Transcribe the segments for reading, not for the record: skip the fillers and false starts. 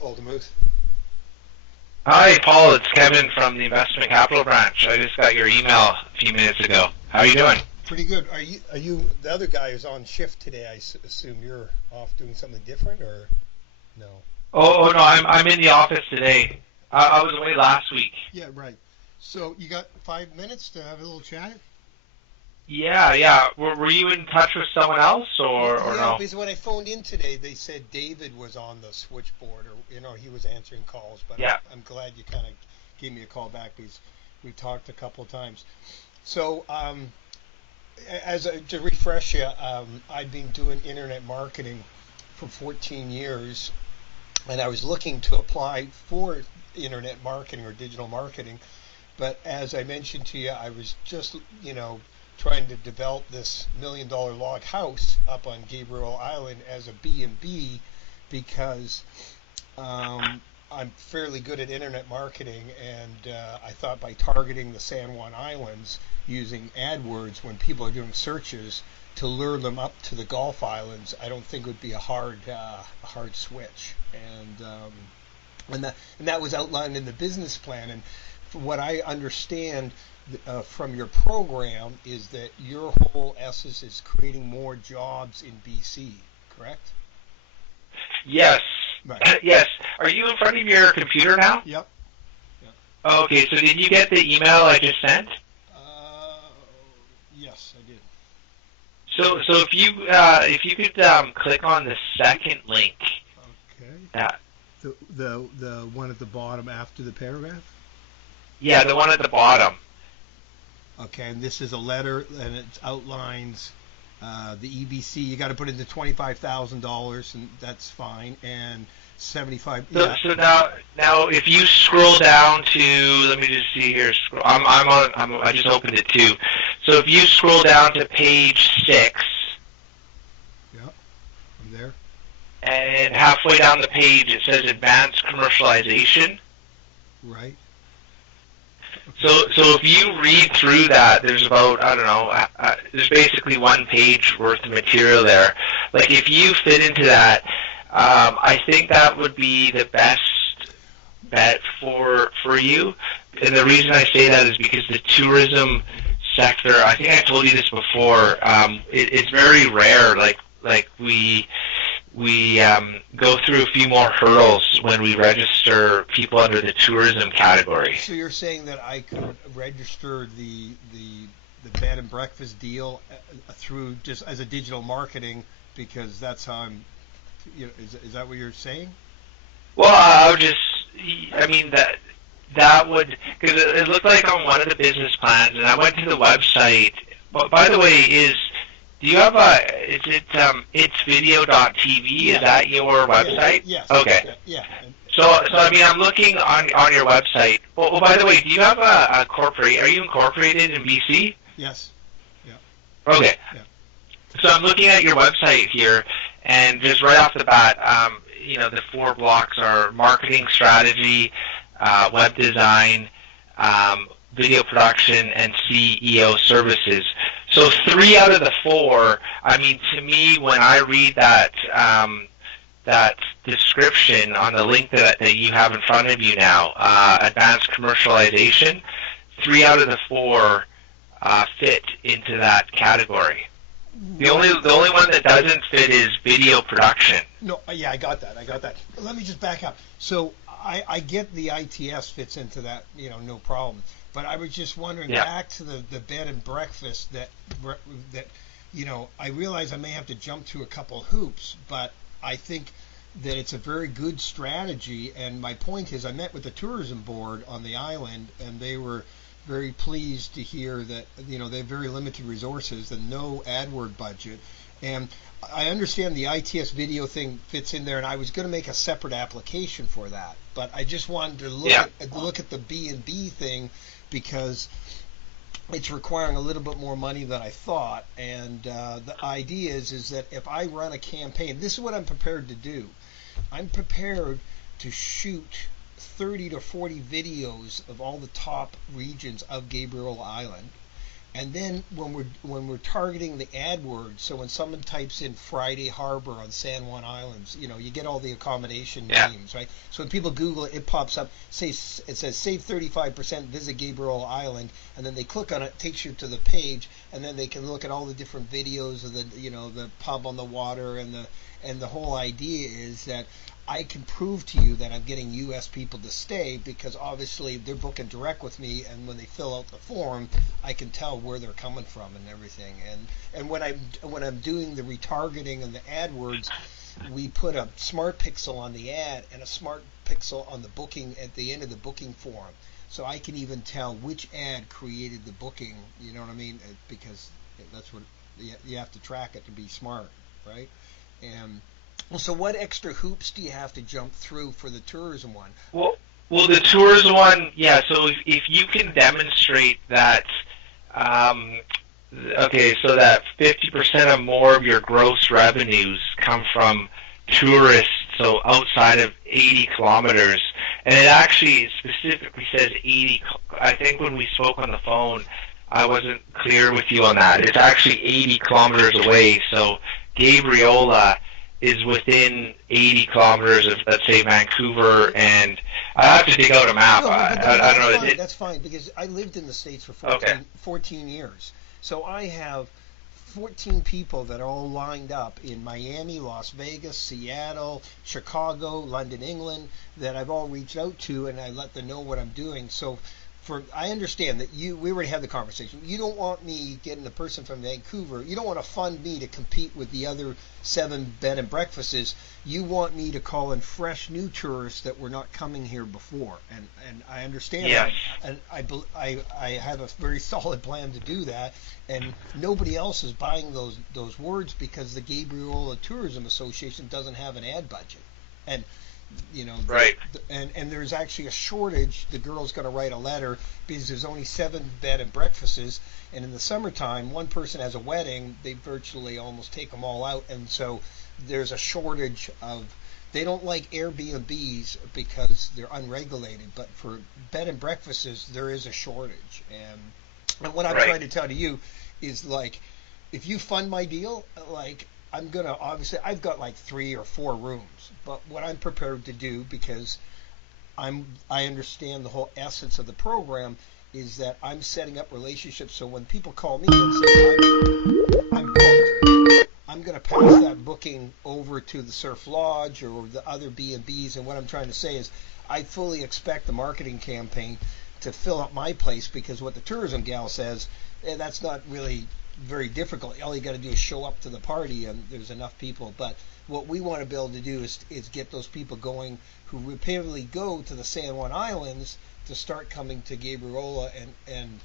Oldemuth. Hi, Paul. It's Kevin from the Investment Capital Branch. I just got your email a few minutes ago. How are you doing? Pretty good. Are you the other guy is on shift today? Assume you're off doing something different, or no? Oh no, I'm in the office today. I was away last week. Yeah, right. So you got 5 minutes to have a little chat? Yeah. Were you in touch with someone else or Yeah, no? because when I phoned in today, they said David was on the switchboard, or he was answering calls. But I'm Yeah. I'm glad you kind of gave me a call back because we talked a couple of times. So to refresh you, I've been doing internet marketing for 14 years, and I was looking to apply for internet marketing or digital marketing. But as I mentioned to you, I was just, trying to develop this $1 million log house up on Gabriel Island as a B&B because I'm fairly good at internet marketing, and I thought by targeting the San Juan Islands using AdWords when people are doing searches to lure them up to the Gulf Islands, I don't think would be a hard switch. And that was outlined in the business plan. And from what I understand from your program is that your whole essence is creating more jobs in BC, correct? Yes. Right. Yes. Are you in front of your computer now? Yep. Yep. Okay. So did you get the email I just sent? Uh, yes, I did. So if you could click on the second link. Okay. Uh, The one at the bottom after the paragraph. yeah, the one at the bottom. Okay, and this is a letter, and it outlines the EBC. You got to put in the $25,000, and that's fine. And 75. So, Yeah. so now, if you scroll down to, let me just see here. I just opened it too. So if you scroll down to page 6, Yeah. I'm there. and halfway down the page it says advanced commercialization. Right. So if you read through that, there's about, I don't know, there's basically one page worth of material there. Like if you fit into that, I think that would be the best bet for you. And the reason I say that is because the tourism sector, I think I told you this before, it's very rare. Like we go through a few more hurdles when we register people under the tourism category. So you're saying that I could register the bed and breakfast deal through just as a digital marketing because that's how I'm. Is that what you're saying? Well, I would just, I mean that would, because it looked like on one of the business plans, and I went to the website. But by the way, do you have is it itsvideo.tv? Yeah. Is that your website? Yes. Okay. Yeah. So I mean, I'm looking on your website. Well, by the way, do you have a corporate? Are you incorporated in BC? Yes. Yeah. Okay. Yeah. So I'm looking at your website here, and just right off the bat, the 4 blocks are marketing strategy, web design, video production, and CEO services. So 3 out of the 4, I mean, to me, when I read that description on the link that you have in front of you now, advanced commercialization, 3 out of the 4 fit into that category. The only one that doesn't fit is video production. No, yeah, I got that. Let me just back up. So I get the ITS fits into that, no problem. But I was just wondering, Yeah. back to the bed and breakfast that I realize I may have to jump through a couple hoops, but I think that it's a very good strategy. And my point is, I met with the tourism board on the island, and they were very pleased to hear that they have very limited resources and no AdWord budget. And I understand the ITS video thing fits in there, and I was going to make a separate application for that, but I just wanted to look at the B&B thing because it's requiring a little bit more money than I thought. And the idea is that if I run a campaign, this is what I'm prepared to do. I'm prepared to shoot 30 to 40 videos of all the top regions of Gabriel Island, And then when we're targeting the AdWords, so when someone types in Friday Harbor on San Juan Islands, you get all the accommodation Yeah. names, right? So when people Google it, it pops up. Say it says save 35%, visit Gabriel Island, and then they click on it, takes you to the page, and then they can look at all the different videos of the pub on the water, and the whole idea is that I can prove to you that I'm getting U.S. people to stay because obviously they're booking direct with me, and when they fill out the form, I can tell where they're coming from and everything. And when I'm doing the retargeting and the AdWords, we put a smart pixel on the ad and a smart pixel on the booking at the end of the booking form, so I can even tell which ad created the booking. You know what I mean? Because that's what you have to track it to be smart, right? And well, so what extra hoops do you have to jump through for the tourism one? Well, the tourism one, yeah. So if you can demonstrate that, um, okay, so that 50% or more of your gross revenues come from tourists, so outside of 80 kilometers, and it actually specifically says 80. I think when we spoke on the phone, I wasn't clear with you on that. It's actually 80 kilometers away. So Gabriola is within 80 kilometers of, let's say, Vancouver, and I have to dig out a map. No, but I don't know. that's fine because I lived in the States for Okay. 14 years. So I have 14 people that are all lined up in Miami, Las Vegas, Seattle, Chicago, London, England, that I've all reached out to, and I let them know what I'm doing. So I understand that we already had the conversation. You don't want me getting a person from Vancouver. You don't want to fund me to compete with the other 7 bed and breakfasts. You want me to call in fresh new tourists that were not coming here before, and I understand Yes. that, and I have a very solid plan to do that, and nobody else is buying those words because the Gabriola Tourism Association doesn't have an ad budget, and Right. and there's actually a shortage. The girl's going to write a letter because there's only 7 bed and breakfasts, and in the summertime, one person has a wedding, they virtually almost take them all out, and so there's a shortage of. They don't like Airbnbs because they're unregulated, but for bed and breakfasts, there is a shortage, and what I'm Right. trying to tell to you is like, if you fund my deal, like I'm gonna obviously I've got like 3 or 4 rooms, but what I'm prepared to do because I understand the whole essence of the program is that I'm setting up relationships. So when people call me and say I'm booked, I'm going to pass that booking over to the Surf Lodge or the other B&Bs. And what I'm trying to say is I fully expect the marketing campaign to fill up my place because what the tourism gal says, that's not really very difficult. All you got to do is show up to the party and there's enough people. But what we want to be able to do is get those people going who repeatedly go to the San Juan Islands to start coming to Gabriola, and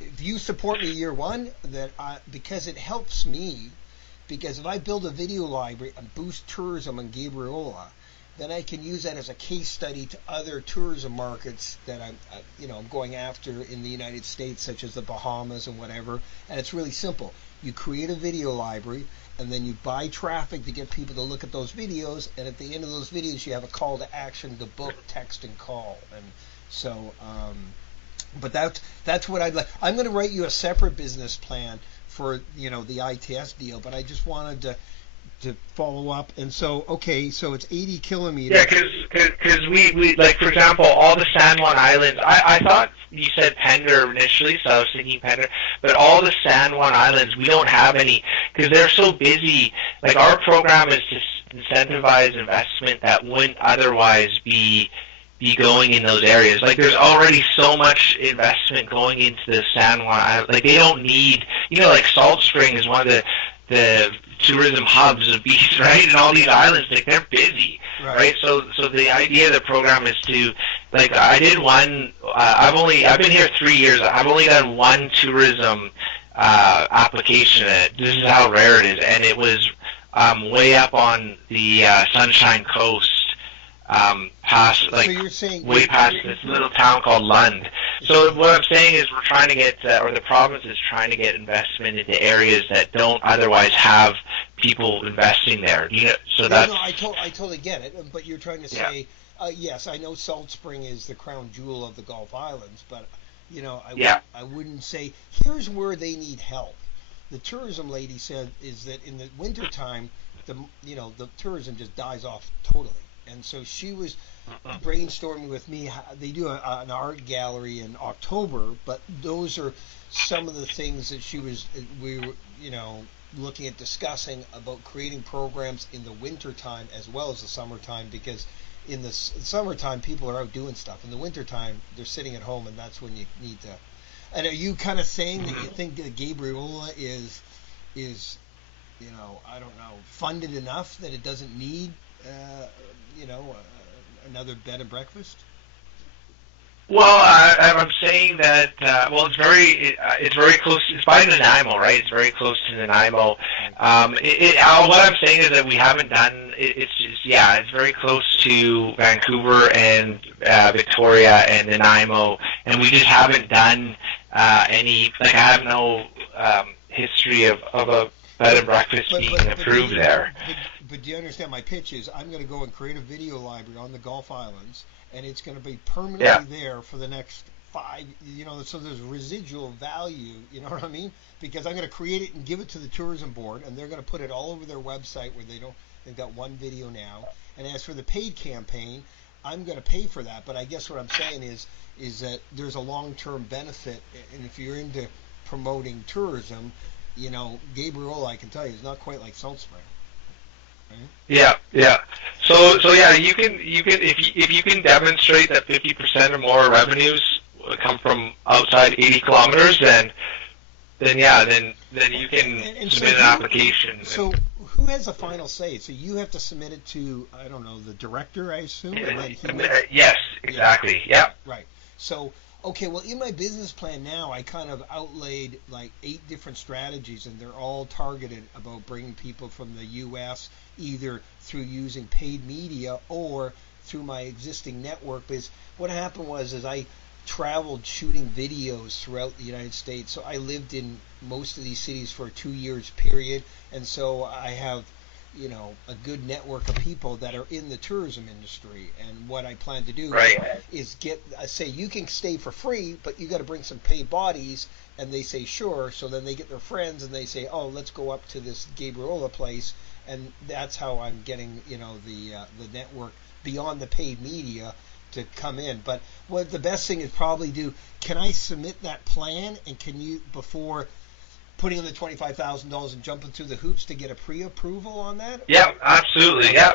if you support me year one, then because it helps me, because if I build a video library and boost tourism in Gabriola, then I can use that as a case study to other tourism markets that I'm going after in the United States, such as the Bahamas and whatever. And it's really simple. You create a video library, and then you buy traffic to get people to look at those videos. And at the end of those videos, you have a call to action to book, text, and call. And so, but that's what I'd like. I'm going to write you a separate business plan for the ITS deal. But I just wanted to follow up. And so, okay, so it's 80 kilometers. Yeah, because we like, for example, all the San Juan Islands, I thought you said Pender initially, so I was thinking Pender, but all the San Juan Islands, we don't have any, because they're so busy. Like, our program is to incentivize investment that wouldn't otherwise be going in those areas. Like, there's already so much investment going into the San Juan Islands. Like, they don't need, like Salt Spring is one of the tourism hubs of beaches, right? And all these islands, like, they're busy, right? So the idea of the program is to, like, I did one. I've been here 3 years. I've only done one tourism application. This is how rare it is, and it was way up on the Sunshine Coast. Past, like, so you're saying way past this little town called Lund. So what I'm saying is we're trying to get, or the province is trying to get investment into areas that don't otherwise have people investing there. So that's. No, I totally get it. But you're trying to say, yes, I know Salt Spring is the crown jewel of the Gulf Islands, but Yeah. I wouldn't say here's where they need help. The tourism lady said is that in the wintertime, the tourism just dies off totally. And so she was brainstorming with me. They do an art gallery in October, but those are some of the things that we were looking at discussing about creating programs in the wintertime as well as the summertime, because in the summertime people are out doing stuff. In the wintertime they're sitting at home, and that's when you need to. And are you kind of saying that you think that Gabriola is I don't know, funded enough that it doesn't need another bed and breakfast? Well, I'm saying that it's very close. It's by Nanaimo, right? It's very close to Nanaimo. What I'm saying is that we haven't done. It's just, it's very close to Vancouver and Victoria and Nanaimo, and we just haven't done any. Like, I have no history of a bed and breakfast being approved there. But do you understand my pitch is I'm going to go and create a video library on the Gulf Islands, and it's going to be permanently there for the next 5, so there's residual value, you know what I mean? Because I'm going to create it and give it to the tourism board, and they're going to put it all over their website where they've got one video now. And as for the paid campaign, I'm going to pay for that. But I guess what I'm saying is that there's a long-term benefit, and if you're into promoting tourism, Gabriola, I can tell you, is not quite like South Spring. Right? Yeah. So yeah, you can if you can demonstrate that 50% or more revenues come from outside 80 kilometers, then you can submit an application. So who has the final say? So you have to submit it to, I don't know, the director, I assume. And then yes, exactly. Yeah. Right. So. Okay, well, in my business plan now, I kind of outlaid like 8 different strategies, and they're all targeted about bringing people from the U.S. either through using paid media or through my existing network. Because what happened was I traveled shooting videos throughout the United States, so I lived in most of these cities for a 2 years period, and so I have a good network of people that are in the tourism industry. And what I plan to do is say you can stay for free, but you got to bring some paid bodies. And they say sure. So then they get their friends and they say, oh, let's go up to this Gabriola place. And that's how I'm getting the network beyond the paid media to come in. But what the best thing is probably do, can I submit that plan, and can you, before putting in the $25,000 and jumping through the hoops to get a pre-approval on that? Yeah, absolutely. Yeah.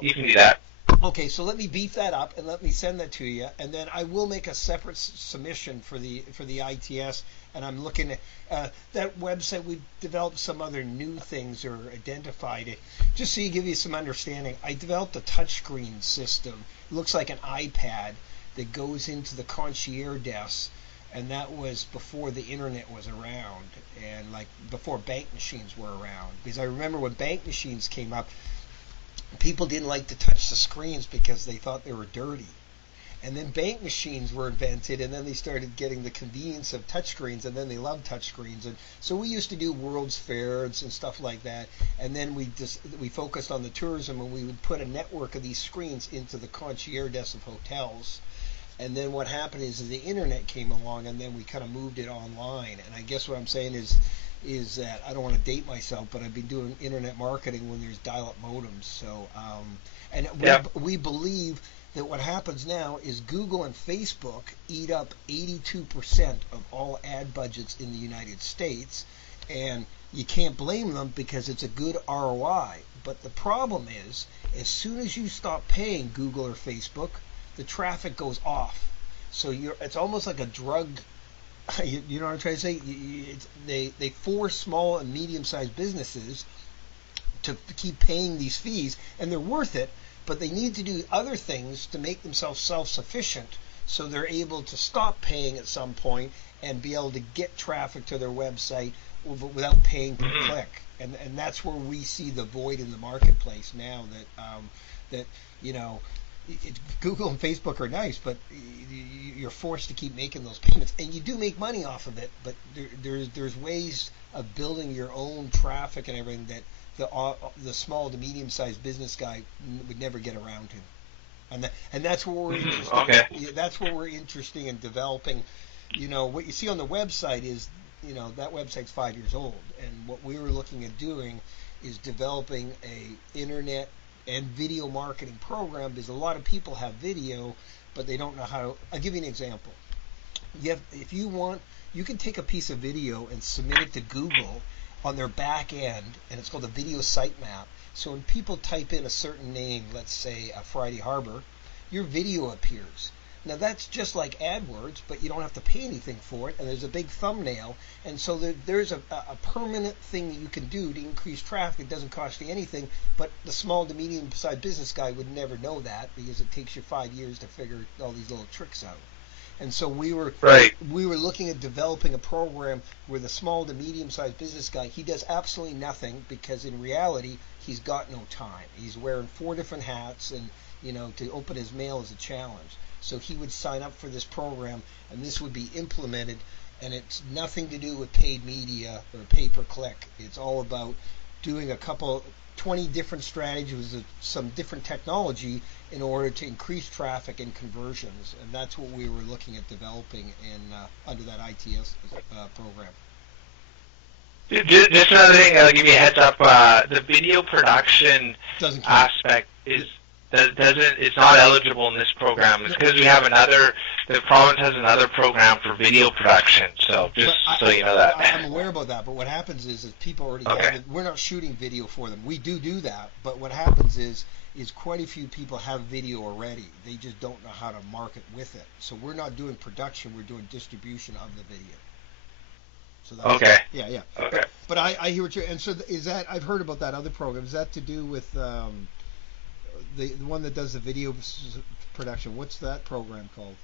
You can do that. Okay, so let me beef that up and let me send that to you, and then I will make a separate submission for the ITS. And I'm looking at that website. We've developed some other new things or identified it. Just so you give you some understanding, I developed a touchscreen system. It looks like an iPad that goes into the concierge desk. And that was before the internet was around, and like before bank machines were around. Because I remember when bank machines came up, people didn't like to touch the screens because they thought they were dirty. And then bank machines were invented, and then they started getting the convenience of touchscreens, and then they loved touchscreens. And so we used to do World's Fairs and stuff like that. And then we focused on the tourism, and we would put a network of these screens into the concierge desk of hotels. And then what happened is the internet came along, and then we kind of moved it online. And I guess what I'm saying is that I don't want to date myself, but I've been doing internet marketing when there's dial-up modems. So, we believe that what happens now is Google and Facebook eat up 82% of all ad budgets in the United States, and you can't blame them because it's a good ROI. But the problem is, as soon as you stop paying Google or Facebook, the traffic goes off. So it's almost like a drug. You know what I'm trying to say? They force small and medium-sized businesses to keep paying these fees, and they're worth it, but they need to do other things to make themselves self-sufficient, so they're able to stop paying at some point and be able to get traffic to their website without paying per click. And that's where we see the void in the marketplace now, that Google and Facebook are nice, but you're forced to keep making those payments, and you do make money off of it. But there's ways of building your own traffic and everything that the small to medium-sized business guy would never get around to, and that's where we're interested. Okay. That's where we're interested in developing what you see on the website is, that website's 5 years old, and what we were looking at doing is developing a internet and video marketing program, because a lot of people have video, but they don't know how to. I'll give you an example. If you want, you can take a piece of video and submit it to Google on their back end, and it's called a video sitemap. So when people type in a certain name, let's say Friday Harbor, your video appears. Now that's just like AdWords, but you don't have to pay anything for it, and there's a big thumbnail, and so there's a permanent thing that you can do to increase traffic. It doesn't cost you anything, but the small to medium-sized business guy would never know that, because it takes you 5 years to figure all these little tricks out. And so we were looking at developing a program where the small to medium-sized business guy, he does absolutely nothing, because in reality he's got no time. He's wearing 4 different hats, and to open his mail is a challenge. So he would sign up for this program, and this would be implemented, and it's nothing to do with paid media or pay-per-click. It's all about doing 20 different strategies with some different technology in order to increase traffic and conversions, and that's what we were looking at developing under that ITS program. Just another thing, I'll give you a heads up. The video production aspect it's not eligible in this program. It's because we have the province has another program for video production. So so you know that. I'm aware about that, but what happens is people already have it. We're not shooting video for them. We do that, but what happens is quite a few people have video already. They just don't know how to market with it. So we're not doing production. We're doing distribution of the video. So that's, Yeah. Okay. But I hear what you're. And so is that, I've heard about that other program. Is that to do with the one that does the video production? What's that program called?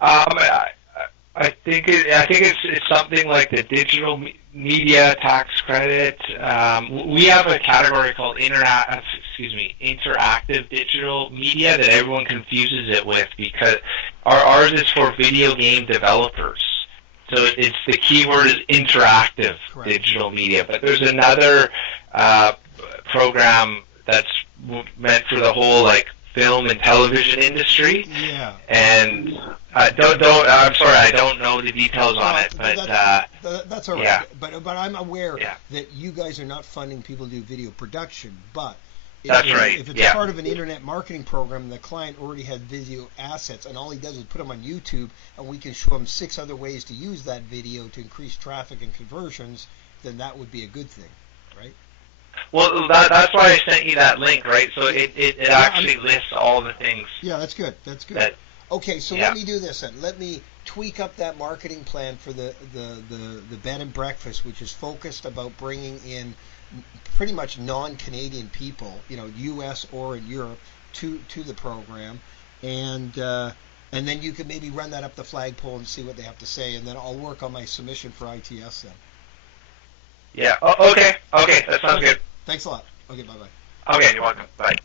I think it's something like the digital media tax credit. We have a category called interactive digital media that everyone confuses it with, because ours is for video game developers. So it's the keyword is interactive digital media. But there's another program that's meant for the whole film and television industry. Yeah. And I'm sorry, I don't know the details on it, but that's all right. Yeah. But I'm aware that you guys are not funding people to do video production, but that's right. If it's part of an internet marketing program, the client already had video assets, and all he does is put them on YouTube, and we can show him 6 other ways to use that video to increase traffic and conversions, then that would be a good thing, right? Well, that's why I sent you that link, right? So it actually lists all the things. Yeah, that's good. Okay, so let me do this then. Let me tweak up that marketing plan for the bed and breakfast, which is focused about bringing in pretty much non-Canadian people, U.S. or in Europe, to the program, and then you can maybe run that up the flagpole and see what they have to say, and then I'll work on my submission for ITS then. Yeah. Okay. That sounds good. Thanks a lot. Okay. Bye-bye. Okay. You're welcome. Bye.